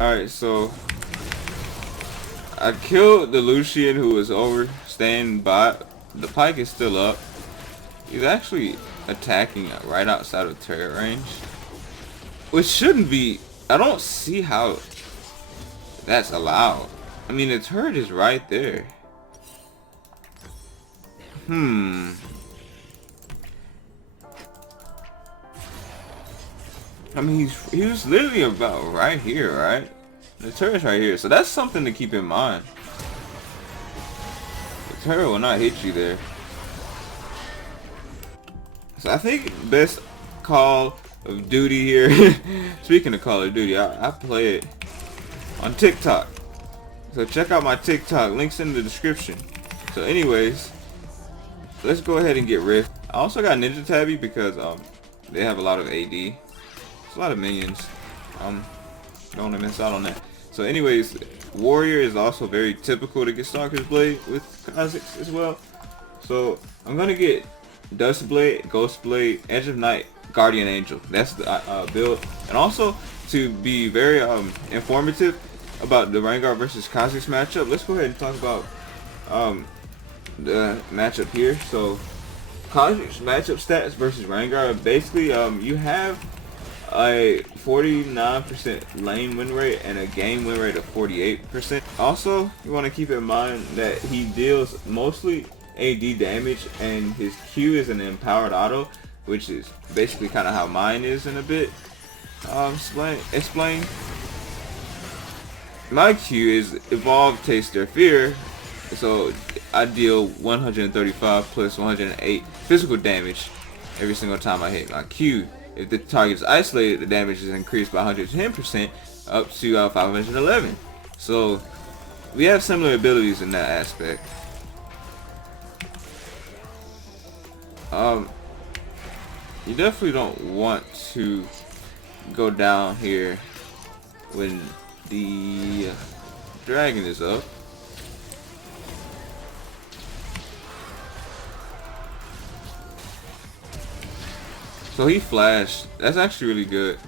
Alright, so I killed the Lucian who was overstaying bot. The pike is still up. He's actually attacking right outside of turret range, which shouldn't be. I don't see how that's allowed. I mean, the turret is right there. I mean, he was literally about right here, right? The turret's right here, so that's something to keep in mind. The turret will not hit you there. So I think best Call of Duty here. Speaking of Call of Duty, I play it on TikTok. So check out my TikTok. Links in the description. So anyways, let's go ahead and get Rift. I also got Ninja Tabi because they have a lot of AD. It's a lot of minions. Don't want to miss out on that. So anyways, Warrior is also very typical to get Stalker's Blade with Khazix as well. So I'm gonna get Duskblade, Ghostblade, Edge of Night, Guardian Angel. That's the build. And also to be very informative about the Rengar versus Khazix matchup, let's go ahead and talk about the matchup here. So Khazix matchup stats versus Rengar. Basically, you have a 49% lane win rate and a game win rate of 48%. Also, you want to keep in mind that he deals mostly AD damage, and his Q is an empowered auto, which is basically kind of how mine is in a bit. Explain. My Q is Evolve, Taste Their Fear, so I deal 135 plus 108 physical damage every single time I hit my Q. If the target is isolated, the damage is increased by 110% up to 511. So we have similar abilities in that aspect. You definitely don't want to go down here when the dragon is up. So he flashed. That's actually really good.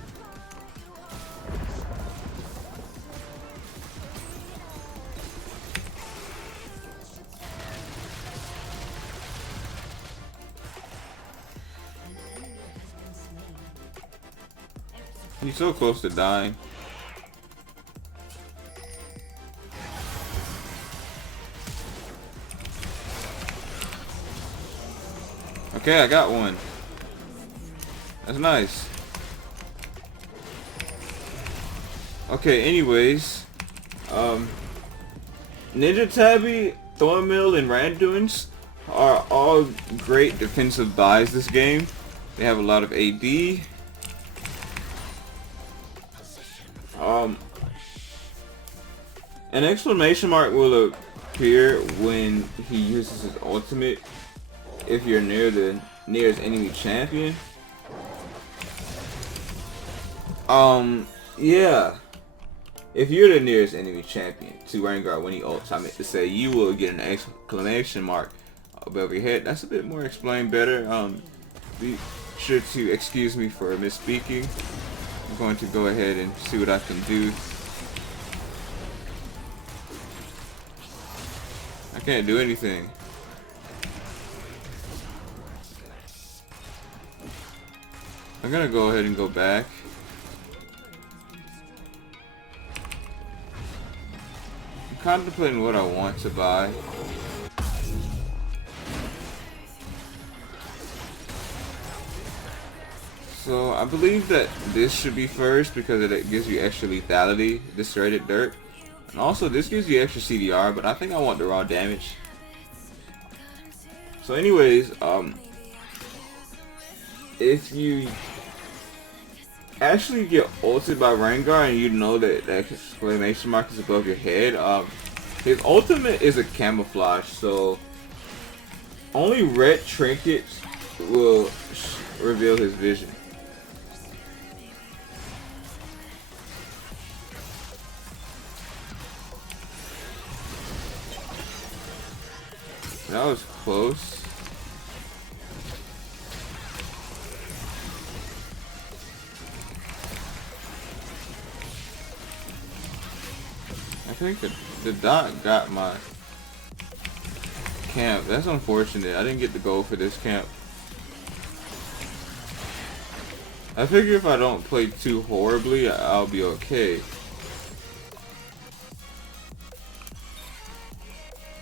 He's so close to dying. Okay, I got one. That's nice. Okay, anyways. Ninja Tabi, Thornmail, and Randuins are all great defensive buys this game. They have a lot of AD. An exclamation mark will appear when he uses his ultimate if you're near the nearest enemy champion. Yeah. If you're the nearest enemy champion to Rengar when he ults, I meant to say, you will get an exclamation mark above your head. That's a bit more explained better. Be sure to excuse me for misspeaking. I'm going to go ahead and see what I can do. I can't do anything. I'm gonna go ahead and go back. I'm contemplating what I want to buy. So I believe that this should be first because it gives you extra lethality, the Serrated Dirk. And also this gives you extra CDR, but I think I want the raw damage. So anyways, if you actually get ulted by Rengar and you know that the exclamation mark is above your head, his ultimate is a camouflage, so only red trinkets will reveal his vision. That was close. think the dot got my camp. That's unfortunate. I didn't get the gold for this camp. I figure if I don't play too horribly, I'll be okay.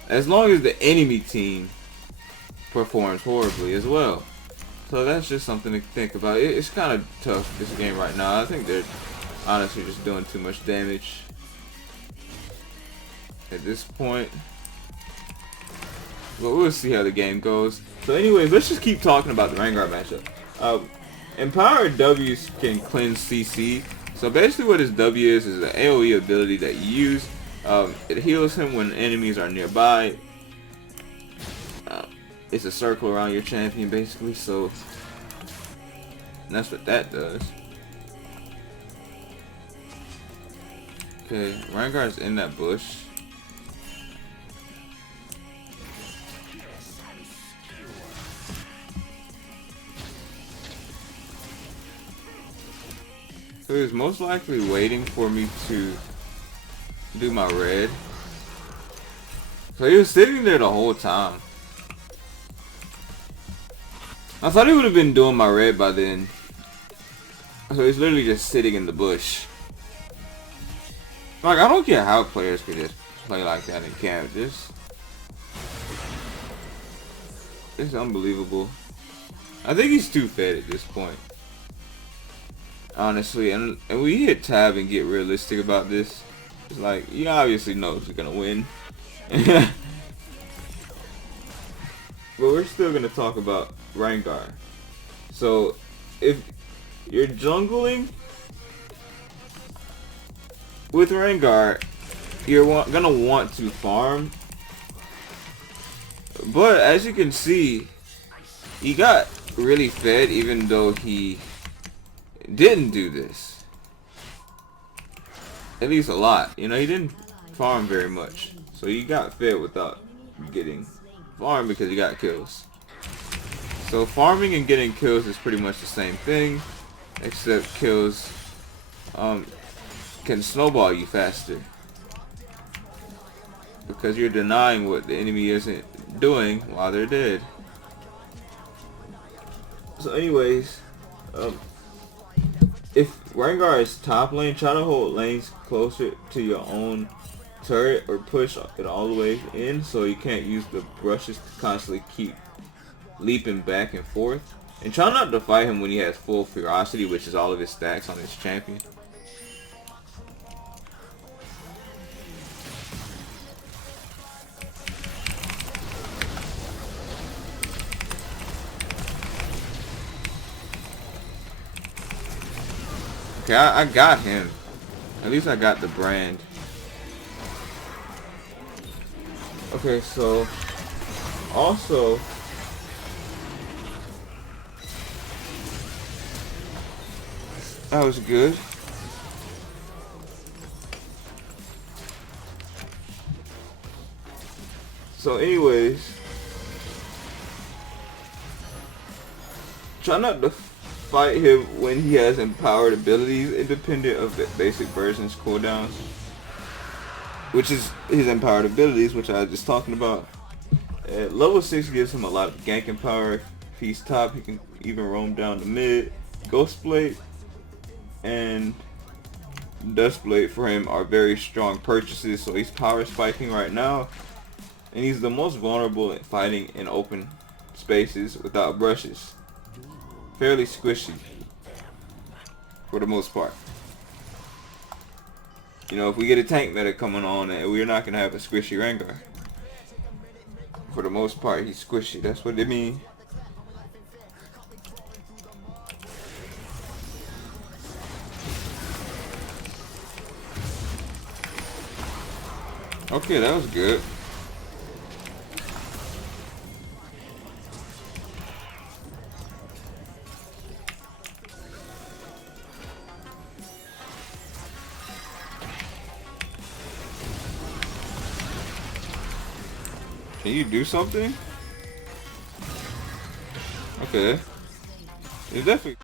As long as the enemy team performs horribly as well. So that's just something to think about. It's kind of tough, this game right now. I think they're honestly just doing too much damage at this point. But we'll see how the game goes. So anyways, let's just keep talking about the Vanguard matchup. Empowered W's can cleanse CC. So basically what his W is an AoE ability that you use. It heals him when enemies are nearby. It's a circle around your champion basically, so that's what that does. Okay, Vanguard's in that bush. So he's most likely waiting for me to do my red. So he was sitting there the whole time. I thought he would have been doing my red by then. So he's literally just sitting in the bush. Like, I don't care how players could just play like that in camp. It's unbelievable. I think he's too fed at this point. Honestly, and we hit tab and get realistic about this. It's like, he obviously knows he's gonna win. But we're still gonna talk about Vanguard. So, if you're jungling with Vanguard, you're gonna want to farm. But as you can see, he got really fed even though he didn't do this. At least a lot. You know, he didn't farm very much. So he got fed without getting farmed because he got kills. So farming and getting kills is pretty much the same thing, except kills can snowball you faster. Because you're denying what the enemy isn't doing while they're dead. So anyways, if Vanguard is top lane, try to hold lanes closer to your own turret or push it all the way in so you can't use the brushes to constantly keep leaping back and forth. And try not to fight him when he has full ferocity, which is all of his stacks on his champion. Okay, I got him. At least I got the brand. Okay, so also that was good. So anyways, try not to fight him when he has empowered abilities independent of the basic version's cooldowns, which is his empowered abilities, which I was just talking about. At level 6 gives him a lot of ganking power. If he's top, he can even roam down the mid. Ghostblade and Duskblade for him are very strong purchases, so he's power spiking right now, and he's the most vulnerable in fighting in open spaces without brushes. Fairly squishy for the most part. You know, if we get a tank meta coming on, we're not gonna have a squishy Vanguard. For the most part, he's squishy. That's what it means. Okay, that was good. Can you do something? Okay. It's definitely...